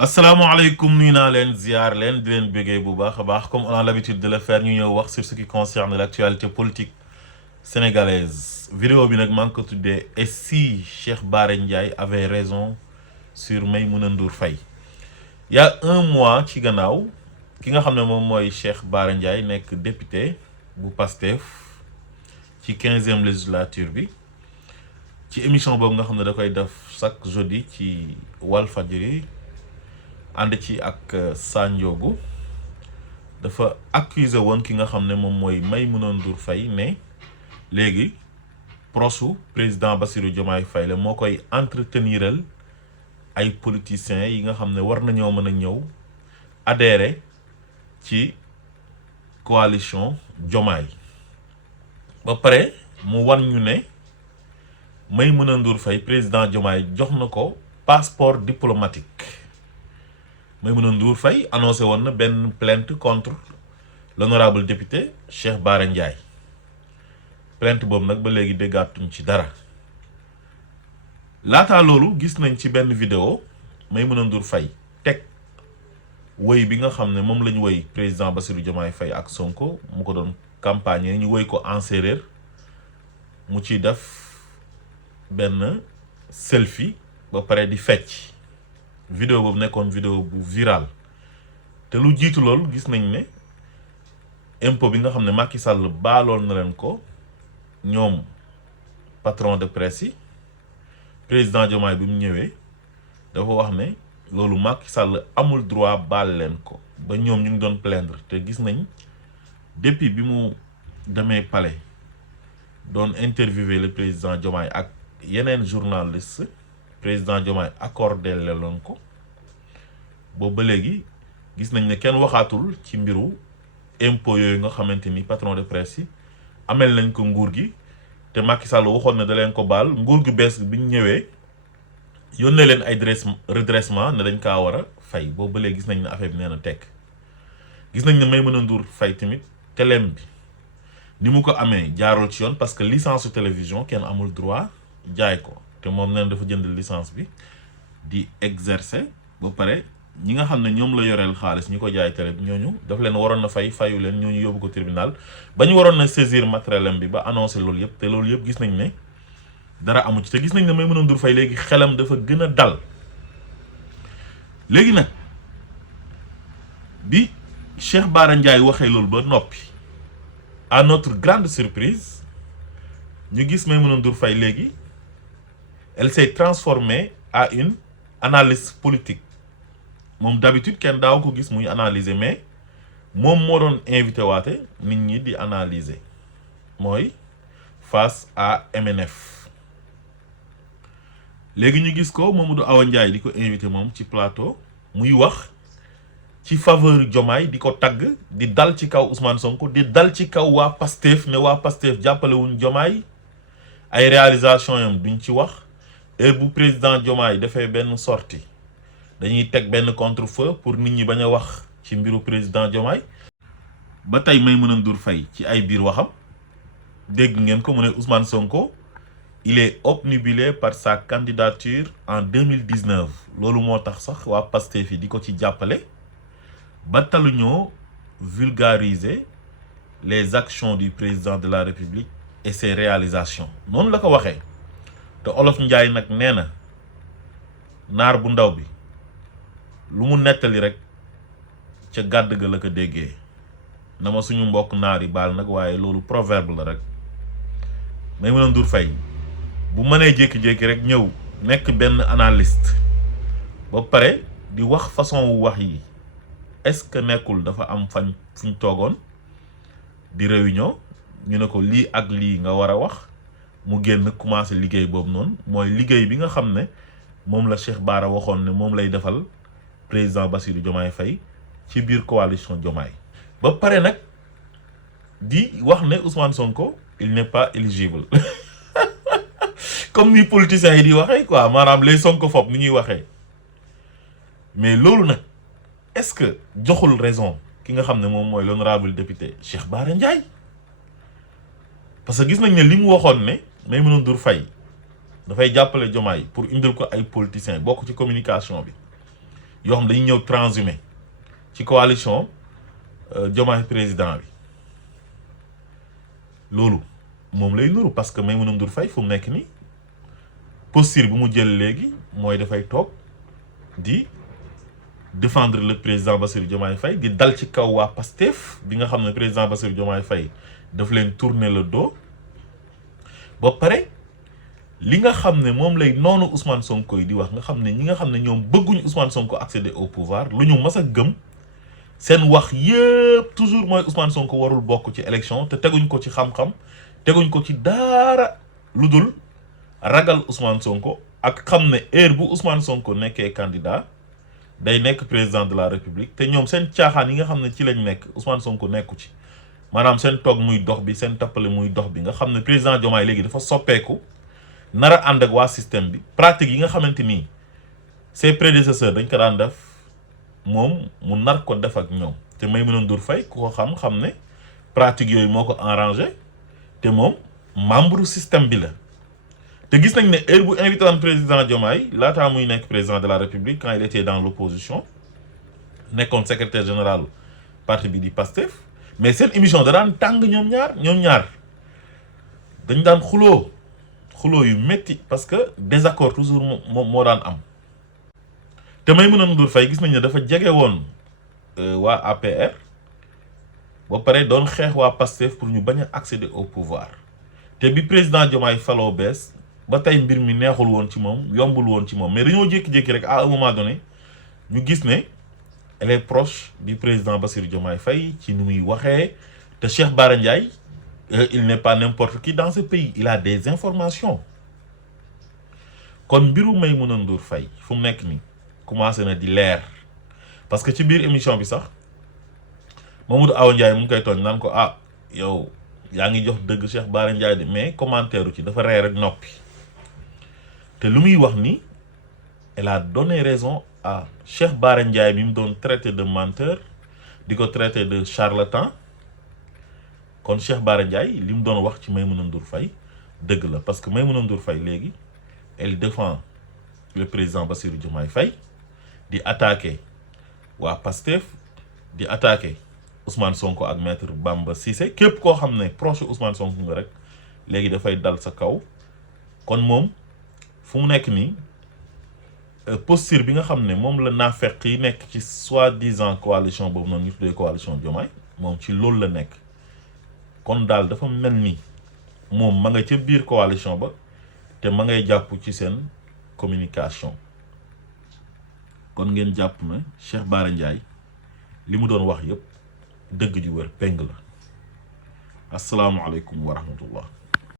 asalaamaaleykum nuyu naa leen ziar leen di leen béggee bu baax a baax comme on a l'habitude de le faire ñu ñëw wax sur ce qui concerne l'actualité politique sénégalaise vidéo bi nag maa ngi ko tuddee et si Cheikh Bara Ndiaye avait raison sur Maïmouna Ndour Faye il y a un mois ci gannaaw ki nga xam ne moom mooy Cheikh Bara Ndiaye nekk député bu Pastef ci 15e législature bi ci émission boobu nga xam ne da koy def chaque jeudi ci Walfadjri ànd ci ak Sanjogu dafa accusé woon ki nga xam ne moom mooy Maïmouna Ndour Faye ne léegi prosu président Bassirou Diomaye Faye la moo koy entreteniral ay politiciens yi nga xam ne war nañoo mën a ñëw adhérer ci coalition Diomaye ba pare mu wan ñu ne Maïmouna Ndour Faye président Diomaye jox na ko passeport diplomatique Maïmouna Ndour Faye annoncé woon na benn plainte contre l'honorable député Cheikh Bara Ndiaye plainte boobu nag ba léegi déggaatuñ ci dara laataa loolu gis nañ ci benn vidéo Maïmouna Ndour Faye teg woy bi nga xam ne moom la ñu woy président Bassirou Diomaye Faye ak Sonko mu ko doon campagne ñu woy ko en séeréer mu ciy def benn selfie ba pare di fecc vidéo boobu nekkoon vidéo bu viral te lu jiitu loolu gis nañ ne impôt bi nga xam ne Macky Sall baaloon na leen ko ñoom patron de presse yi président Diomaye bi mu ñëwee dafa wax ne loolu Macky Sall amul droit baal leen ko ba ñoom ñu ngi doon plaindre te gis nañ depuis bi mu demee palais doon interviewé le président Diomaye ak yeneen journaliste président Diomaye accordé leloon ko boobu ba léegi gis nañ ne kenn waxaatul ci mbiru impôt yooyu nga xamante ni patron de presse yi amel nañ ko nguur gi te Macky Sall waxoon na da leen ko baal nguur gi bees bi ñu ñëwee yónnee leen ay redressement ne dañ kaa war a fay boobu ba léegi gis nañ ne affaire bi nee na tekk gis nañ ne Maïmouna Ndour Faye tamit teleem bi ni mu ko amee jaarul ci yoon parce que licence su télévision kenn amul droit jaay ko te moom nee na dafa jënd licence bi di exercer ba pare ñi nga xam ne ñoom la yoreel xaalis ñi ko jaay télé bi ñooñu daf leen waroon na fayu leen ñooñu yóbbu ko tribunal ba ñu waroon na saisir matériel am bi ba annoncé loolu yëpp te loolu yëpp gis nañ ne dara amu ci te gis nañ ne Maïmouna Ndour Faye léegi xelam dafa gën a dal léegi nag bi Cheikh Bara Ndiaye waxee loolu ba noppi à notre grande surprise ñu gis Maïmouna Ndour Faye léegi elle s'est transformée à une analyste politique moom d'habitude kenn daaw ko gis muy analyser mais moom moo doon invité waate nit ñi di analyser mooy face à MNF léegi ñu gis ko Mamadou Awa Ndiaye di ko invité moom ci plateau muy wax ci faveur Diomaye di ko tagg di dal ci kaw Ousmane Sonko di dal ci kaw waa Pastef ne waa Pastef jàppale wuñ Diomaye ay réalisation yam duñ ci wax heure bu président Diomaye defee benn sortie dañuy teg benn contre-feu pour nit ñi bañ a wax ci mbiru président Diomaye ba tey Maïmouna Ndour Faye ci ay biir waxam dégg ngeen ko mu ne Ousmane Sonko il est obnubilé par sa candidature en 2019 loolu moo tax sax waa Pastef yi di ko ci jàppale ba taluñoo vulgariser les actions du président de la République et ses réalisations noonu la ko waxee te Olof Njaay nag nee na naar bu ndaw bi lu mu nettali rek ca gàdd ga la ko déggee na ma suñu mbokk naar yi baal nag waaye loolu proverbe la rek Maïmouna Ndour Faye bu mënee jékki-jékki rek ñëw nekk benn analyste ba pare di wax façon wu wax yi est-ce que nekkul dafa am fuñ toogoon di réunion ñu ne ko lii ak lii nga war a wax mu génn commencé liggéey boobu noonu mooy liggéey bi nga xam ne moom la Cheikh Bara waxoon ne moom lay defal président Bassirou Diomaye Faye ci biir coalition Diomaye ba pare nag di wax ne Ousmane Sonko il n'est pas éligible comme ni politiciens yi di waxee quoi maanaam les Sonkophobes ni ñuy waxee mais loolu nag est-ce que joxul raison ki nga xam ne moom mooy l'honorable député Cheikh Bara Ndiaye parce que gis nañ ne li mu waxoon ne Maïmouna Ndour Faye dafay jàppale Diomaye pour indil ko ay politiciens bokk ci communication bi yoo xam dañuy ñëw transhumé ci coalition Diomaye président bi loolu moom lay nuru parce que Maïmouna Ndour Faye fu mu nekk nii posture bi mu jël léegi mooy dafay toog di défendre le président Bassirou Diomaye Faye di dal ci kaw waa Pastef bi nga xam ne président Bassirou Diomaye Faye daf leen tourner le dos ba pare li nga xam ne moom lay noonu Ousmane Sonko yi di wax nga xam ne ñi nga xam ne ñoom bëgguñu Ousmane Sonko accéder au pouvoir lu ñu mës a gëm seen wax yëpp toujours mooy Ousmane Sonko warul bokk ci élection te teguñ ko ci xam-xam teguñ ko ci dara lu dul ragal Ousmane Sonko ak xam ne heure bu Ousmane Sonko nekkee candidat day nekk président de la République te ñoom seen caaxaan yi nga xam ne ci lañ nekk Ousmane Sonko nekku ci maanaam seen toog muy dox bi seen tappale muy dox bi nga xam ne président Diomaye léegi dafa soppeeku nar a ànd ak waa système bi pratique yi nga xamante ni ses prédécesseurs dañ ko daan def moom mu nar ko def ak ñoom te Maïmouna Ndour Faye ku ko xam ne pratique yooyu moo ko arrangé te moom membre système bi la te gis nañ ne heure bu invité woon président Diomaye laataa muy nekk président de la République quand il était dans l'opposition nekkoon secrétaire général parti bi di Pastef mais seen émission da daan tàng ñoom ñaar dañ daan xuloo yu métti parce que désaccord toujours moo daan am te Maïmouna Ndour Faye gis nañ ne dafa jege woon waa APR ba pare doon xeex waa Pastef pour ñu bañ a accéder au pouvoir te bi président Diomaye faloo bees ba tey mbir mi neexul woon ci moom yombul woon ci moom mais dañoo jékki-jékki rek à un moment donné ñu gis ne elle est proche du président Bassirou Diomaye Faye ci ni muy waxee te Cheikh Bara Ndiaye il n'est pas n'importe qui dans ce pays il a des informations kon mbiru Maïmouna Ndour Faye fu mu nekk nii commencé na di leer parce que ci biir émission bi sax Mamadou Awa Ndiaye mu ngi koy tooñ naan ko yow yaa ngi jox dëgg Cheikh Bara Ndiaye de mais commentaire ci dafa ree rek noppi te lu muy wax ni elle a donné raison à Cheikh Bara Ndiaye mi mu doon traité de menteur di ko traité de charlatan kon Cheikh Bara Ndiaye li mu doon wax ci Maïmouna Ndour Faye dëgg la parce que Maïmouna Ndour Faye léegi elle défend le président Bassirou Diomaye Faye di attaquer waa Pastef di attaquer Ousmane Sonko ak maître Bamba Cissé képp koo xam ne proche Ousmane Sonko nga rek léegi dafay dal sa kaw kon moom fu mu nekk nii posture bi nga xam ne moom la naafeq yi nekk ci soi-disant coalition boobu noonu ñu tuddee coalition Diomaye moom ci loolu la nekk kon daal dafa mel ni moom ma nga ca biir coalition ba te ma ngay jàpp ci seen communication kon ngeen jàpp na Cheikh Bara Ndiaye li mu doon wax yëpp dëgg ju wër peng la asalaamaaleykum wa rahmatullah